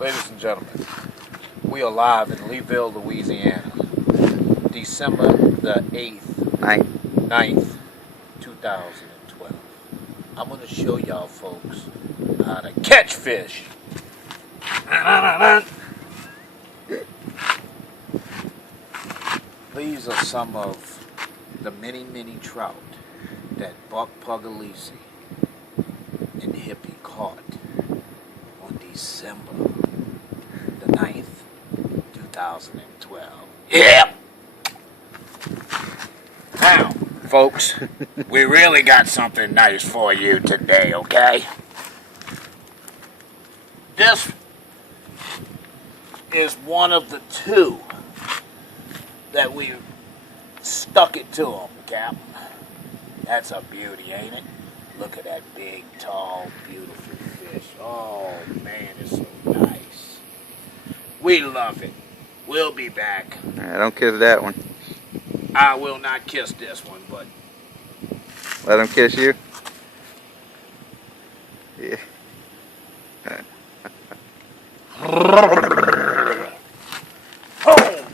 Ladies and gentlemen, we are live in Leeville, Louisiana, December the 9th, 2012. I'm going to show y'all folks how to catch fish. These are some of the many trout that Buck, Puglise and Hippie caught on December the 9th, 2012. Yep! Now, folks, we really got something nice for you today, okay? This is one of the two that we stuck it to them, Captain. That's a beauty, ain't it? Look at that big, tall, beautiful fish. Oh, man, it's so nice. We love it. We'll be back. Don't kiss that one. I will not kiss this one, but... Let him kiss you? Yeah. Home!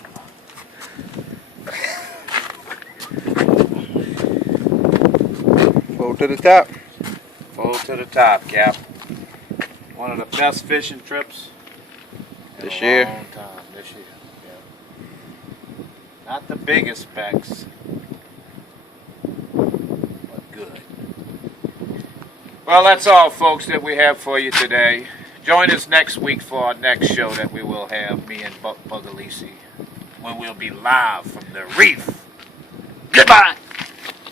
Full to the top. Full to the top, Cap. One of the best fishing trips in This a year? long time. This year, yeah. Not the biggest specs, but good. Well, that's all, folks, that we have for you today. Join us next week for our next show that we will have, me and Buck Puglise, when we'll be live from the reef. Goodbye!